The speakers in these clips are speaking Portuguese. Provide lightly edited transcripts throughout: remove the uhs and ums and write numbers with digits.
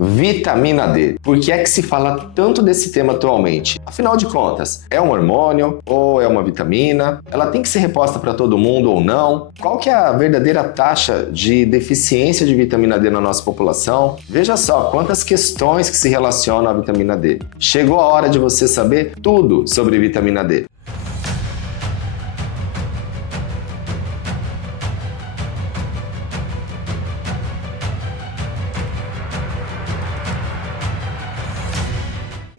Vitamina D. Por que é que se fala tanto desse tema atualmente? Afinal de contas, é um hormônio ou é uma vitamina? Ela tem que ser reposta para todo mundo ou não? Qual que é a verdadeira taxa de deficiência de vitamina D na nossa população? Veja só quantas questões que se relacionam à vitamina D. Chegou a hora de você saber tudo sobre vitamina D.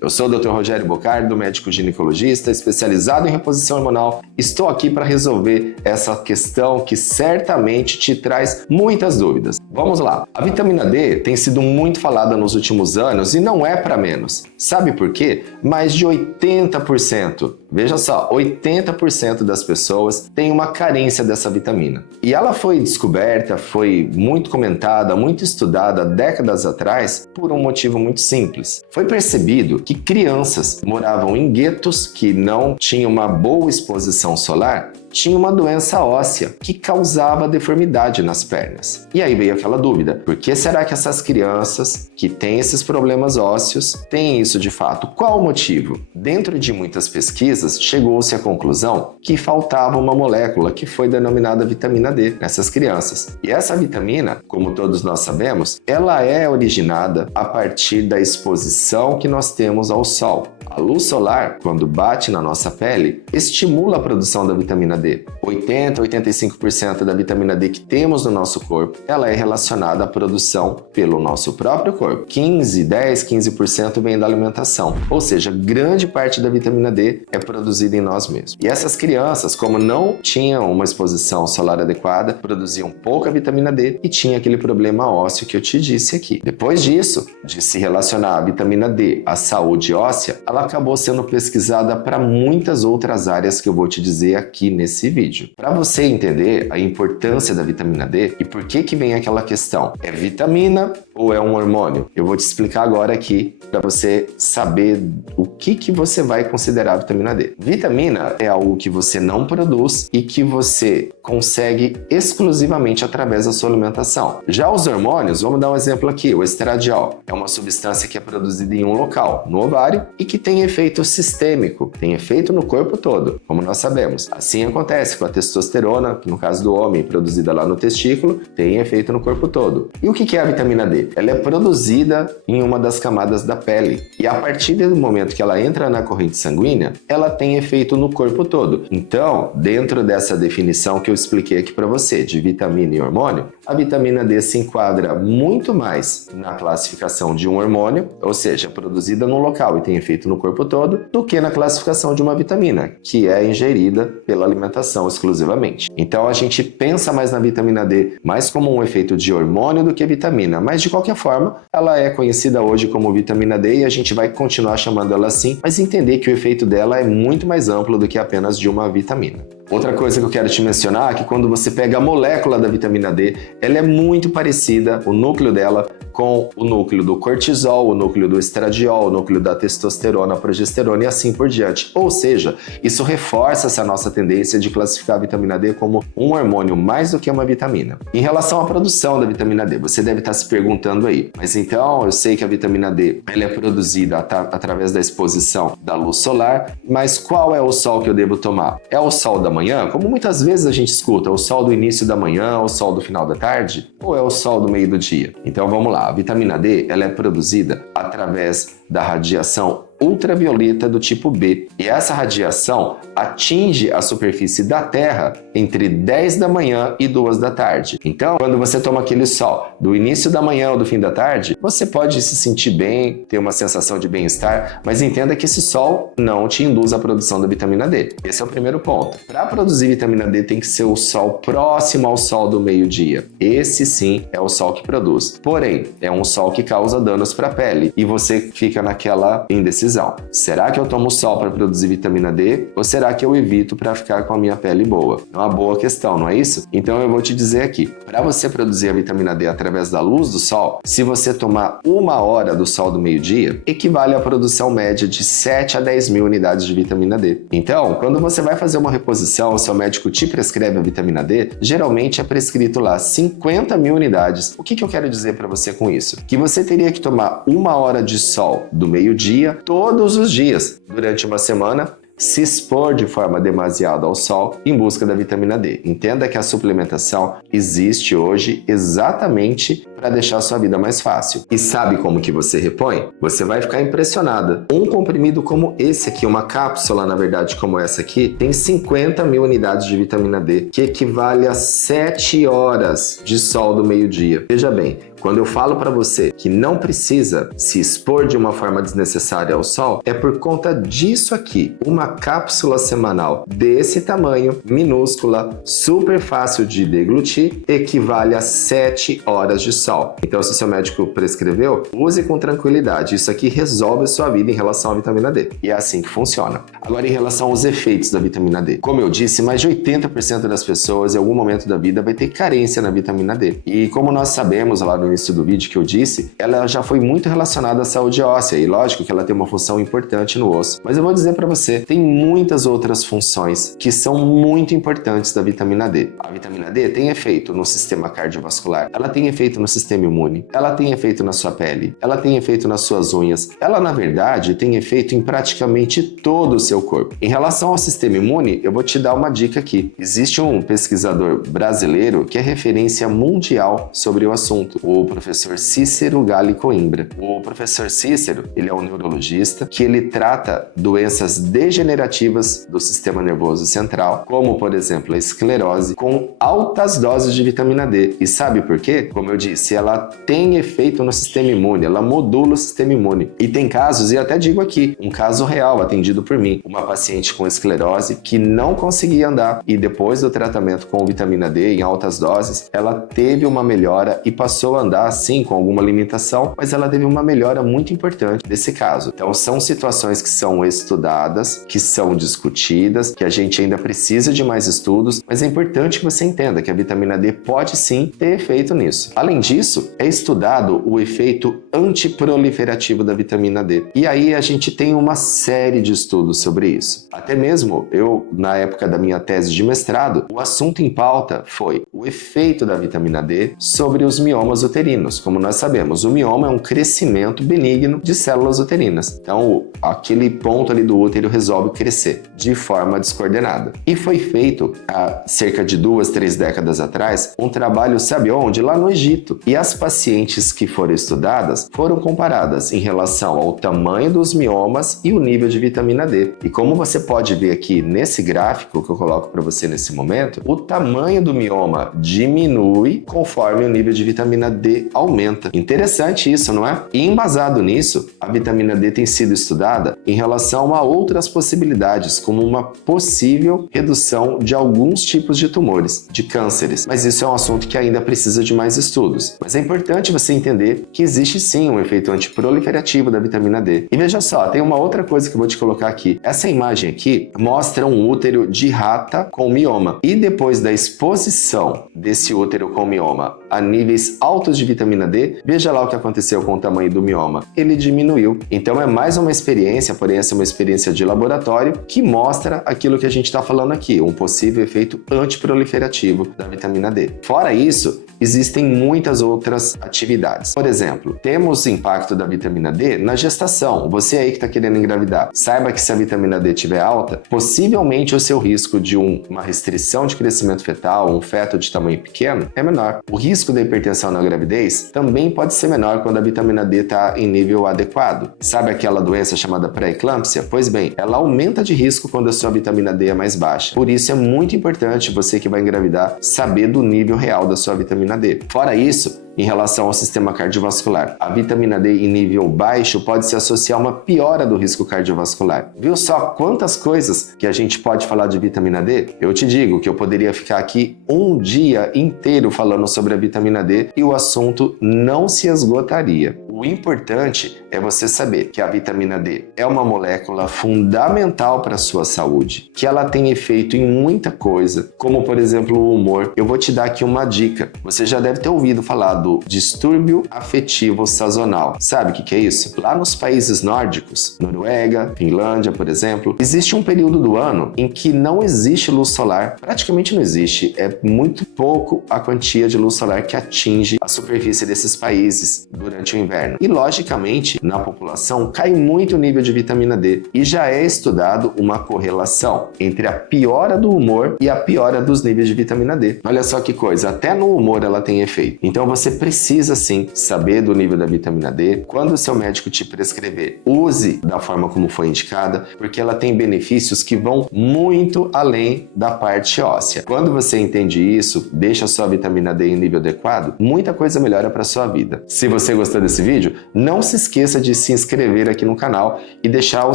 Eu sou o Dr. Rogério Bocardo, médico ginecologista, especializado em reposição hormonal. Estou aqui para resolver essa questão que certamente te traz muitas dúvidas. Vamos lá. A vitamina D tem sido muito falada nos últimos anos e não é para menos. Sabe por quê? Mais de 80%, veja só, 80% das pessoas têm uma carência dessa vitamina. E ela foi descoberta, foi muito comentada, muito estudada décadas atrás por um motivo muito simples. Foi percebido que crianças moravam em guetos que não tinham uma boa exposição solar, tinha uma doença óssea que causava deformidade nas pernas. E aí veio aquela dúvida, por que será que essas crianças que têm esses problemas ósseos têm isso de fato? Qual o motivo? Dentro de muitas pesquisas, chegou-se à conclusão que faltava uma molécula que foi denominada vitamina D nessas crianças. E essa vitamina, como todos nós sabemos, ela é originada a partir da exposição que nós temos ao sol. A luz solar, quando bate na nossa pele, estimula a produção da vitamina D. 80 a 85% da vitamina D que temos no nosso corpo, ela é relacionada à produção pelo nosso próprio corpo. 15% vem da alimentação, ou seja, grande parte da vitamina D é produzida em nós mesmos. E essas crianças, como não tinham uma exposição solar adequada, produziam pouca vitamina D e tinha aquele problema ósseo que eu te disse aqui. Depois disso, de se relacionar a vitamina D à saúde óssea, ela acabou sendo pesquisada para muitas outras áreas que eu vou te dizer aqui nesse vídeo. Para você entender a importância da vitamina D e por que vem aquela questão, é vitamina ou é um hormônio? Eu vou te explicar agora aqui para você saber o que você vai considerar vitamina D. Vitamina é algo que você não produz e que você consegue exclusivamente através da sua alimentação. Já os hormônios, vamos dar um exemplo aqui, o estradiol é uma substância que é produzida em um local, no ovário, e que tem efeito sistêmico, tem efeito no corpo todo, como nós sabemos. Assim acontece com a testosterona, que no caso do homem, produzida lá no testículo, tem efeito no corpo todo. E o que é a vitamina D? Ela é produzida em uma das camadas da pele, e a partir do momento que ela entra na corrente sanguínea, ela tem efeito no corpo todo. Então, dentro dessa definição que eu expliquei aqui para você, de vitamina e hormônio, a vitamina D se enquadra muito mais na classificação de um hormônio, ou seja, produzida num local e tem efeito no corpo todo, do que na classificação de uma vitamina, que é ingerida pela alimentação exclusivamente. Então a gente pensa mais na vitamina D mais como um efeito de hormônio do que vitamina, mas de qualquer forma, ela é conhecida hoje como vitamina D e a gente vai continuar chamando ela assim, mas entender que o efeito dela é muito mais amplo do que apenas de uma vitamina. Outra coisa que eu quero te mencionar é que quando você pega a molécula da vitamina D, ela é muito parecida, o núcleo dela, com o núcleo do cortisol, o núcleo do estradiol, o núcleo da testosterona, progesterona e assim por diante. Ou seja, isso reforça essa nossa tendência de classificar a vitamina D como um hormônio mais do que uma vitamina. Em relação à produção da vitamina D, você deve estar se perguntando aí, mas então eu sei que a vitamina D ela é produzida através da exposição da luz solar, mas qual é o sol que eu devo tomar? É o sol da manhã? Como muitas vezes a gente escuta, o sol do início da manhã, o sol do final da tarde? Ou é o sol do meio do dia? Então vamos lá. A vitamina D ela é produzida através da radiação ultravioleta do tipo B. E essa radiação atinge a superfície da Terra entre 10 da manhã e 2 da tarde. Então, quando você toma aquele sol do início da manhã ou do fim da tarde, você pode se sentir bem, ter uma sensação de bem-estar, mas entenda que esse sol não te induz à produção da vitamina D. Esse é o primeiro ponto. Para produzir vitamina D tem que ser o sol próximo ao sol do meio-dia. Esse sim é o sol que produz. Porém, é um sol que causa danos para a pele e você fica naquela indecisão. decisão. Será que eu tomo sol para produzir vitamina D ou será que eu evito para ficar com a minha pele boa? É uma boa questão, não é isso? Então eu vou te dizer aqui, para você produzir a vitamina D através da luz do sol, se você tomar 1 hora do sol do meio-dia, equivale à produção média de 7 a 10 mil unidades de vitamina D. Então, quando você vai fazer uma reposição, o seu médico te prescreve a vitamina D, geralmente é prescrito lá 50 mil unidades. O que eu quero dizer para você com isso? Que você teria que tomar 1 hora de sol do meio-dia todos os dias durante uma semana, se expor de forma demasiada ao sol em busca da vitamina D. Entenda que a suplementação existe hoje exatamente para deixar a sua vida mais fácil. E sabe como que você repõe? Você vai ficar impressionada. Um comprimido como esse aqui, uma cápsula, na verdade, como essa aqui, tem 50 mil unidades de vitamina D, que equivale a 7 horas de sol do meio-dia. Veja bem, quando eu falo para você que não precisa se expor de uma forma desnecessária ao sol, é por conta disso aqui. Uma cápsula semanal desse tamanho, minúscula, super fácil de deglutir, equivale a 7 horas de sol. Então, se o seu médico prescreveu, use com tranquilidade. Isso aqui resolve a sua vida em relação à vitamina D. E é assim que funciona. Agora, em relação aos efeitos da vitamina D. Como eu disse, mais de 80% das pessoas, em algum momento da vida, vai ter carência na vitamina D. E como nós sabemos lá no início do vídeo que eu disse, ela já foi muito relacionada à saúde óssea e lógico que ela tem uma função importante no osso. Mas eu vou dizer para você, tem muitas outras funções que são muito importantes da vitamina D. A vitamina D tem efeito no sistema cardiovascular, ela tem efeito no sistema imune, ela tem efeito na sua pele, ela tem efeito nas suas unhas, ela na verdade tem efeito em praticamente todo o seu corpo. Em relação ao sistema imune, eu vou te dar uma dica aqui. Existe um pesquisador brasileiro que é referência mundial sobre o assunto, o professor Cícero Gali Coimbra. O professor Cícero, ele é um neurologista que ele trata doenças degenerativas do sistema nervoso central, como por exemplo a esclerose, com altas doses de vitamina D. E sabe por quê? Como eu disse, ela tem efeito no sistema imune, ela modula o sistema imune. E tem casos, e até digo aqui, um caso real atendido por mim, uma paciente com esclerose que não conseguia andar e depois do tratamento com vitamina D em altas doses, ela teve uma melhora e passou a andar sim com alguma limitação, mas ela teve uma melhora muito importante desse caso. Então são situações que são estudadas, que são discutidas, que a gente ainda precisa de mais estudos, mas é importante que você entenda que a vitamina D pode sim ter efeito nisso. Além disso, é estudado o efeito antiproliferativo da vitamina D. E aí a gente tem uma série de estudos sobre isso. Até mesmo eu, na época da minha tese de mestrado, o assunto em pauta foi o efeito da vitamina D sobre os miomas uterinos. Como nós sabemos, o mioma é um crescimento benigno de células uterinas. Então, aquele ponto ali do útero resolve crescer de forma descoordenada. E foi feito, há cerca de 2, 3 décadas atrás, um trabalho, sabe onde? Lá no Egito. E as pacientes que foram estudadas foram comparadas em relação ao tamanho dos miomas e o nível de vitamina D. E como você pode ver aqui nesse gráfico que eu coloco para você nesse momento, o tamanho do mioma diminui conforme o nível de vitamina D aumenta. Interessante isso, não é? E embasado nisso, a vitamina D tem sido estudada em relação a outras possibilidades, como uma possível redução de alguns tipos de tumores, de cânceres. Mas isso é um assunto que ainda precisa de mais estudos. Mas é importante você entender que existe sim um efeito antiproliferativo da vitamina D. E veja só, tem uma outra coisa que eu vou te colocar aqui. Essa imagem aqui mostra um útero de rata com mioma. E depois da exposição desse útero com mioma a níveis altos de vitamina D, veja lá o que aconteceu com o tamanho do mioma. Ele diminuiu. Então é mais uma experiência, porém essa é uma experiência de laboratório que mostra aquilo que a gente está falando aqui, um possível efeito antiproliferativo da vitamina D. Fora isso, existem muitas outras atividades. Por exemplo, temos impacto da vitamina D na gestação. Você aí que está querendo engravidar, saiba que se a vitamina D estiver alta, possivelmente o seu risco de uma restrição de crescimento fetal, um feto de tamanho pequeno, é menor. O risco da hipertensão na gravidez também pode ser menor quando a vitamina D está em nível adequado. Sabe aquela doença chamada pré-eclâmpsia? Pois bem, ela aumenta de risco quando a sua vitamina D é mais baixa. Por isso é muito importante você que vai engravidar saber do nível real da sua vitamina D. Fora isso, em relação ao sistema cardiovascular, a vitamina D em nível baixo pode se associar a uma piora do risco cardiovascular. Viu só quantas coisas que a gente pode falar de vitamina D? Eu te digo que eu poderia ficar aqui um dia inteiro falando sobre a vitamina D e o assunto não se esgotaria. O importante é você saber que a vitamina D é uma molécula fundamental para a sua saúde, que ela tem efeito em muita coisa, como por exemplo o humor. Eu vou te dar aqui uma dica. Você já deve ter ouvido falar do distúrbio afetivo sazonal. Sabe o que é isso? Lá nos países nórdicos, Noruega, Finlândia, por exemplo, existe um período do ano em que não existe luz solar, praticamente não existe, é muito pouco a quantia de luz solar que atinge a superfície desses países durante o inverno. E logicamente, na população cai muito o nível de vitamina D e já é estudado uma correlação entre a piora do humor e a piora dos níveis de vitamina D. Olha só que coisa, até no humor ela tem efeito. Então você precisa sim saber do nível da vitamina D. Quando o seu médico te prescrever, use da forma como foi indicada, porque ela tem benefícios que vão muito além da parte óssea. Quando você entende isso, deixa a sua vitamina D em nível adequado, muita coisa melhora para sua vida. Se você gostou desse vídeo, não se esqueça de se inscrever aqui no canal e deixar o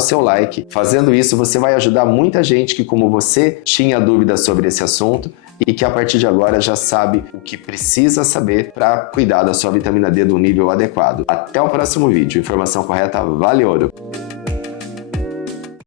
seu like. Fazendo isso, você vai ajudar muita gente que, como você, tinha dúvidas sobre esse assunto e que a partir de agora já sabe o que precisa saber para cuidar da sua vitamina D do nível adequado. Até o próximo vídeo. Informação correta vale ouro!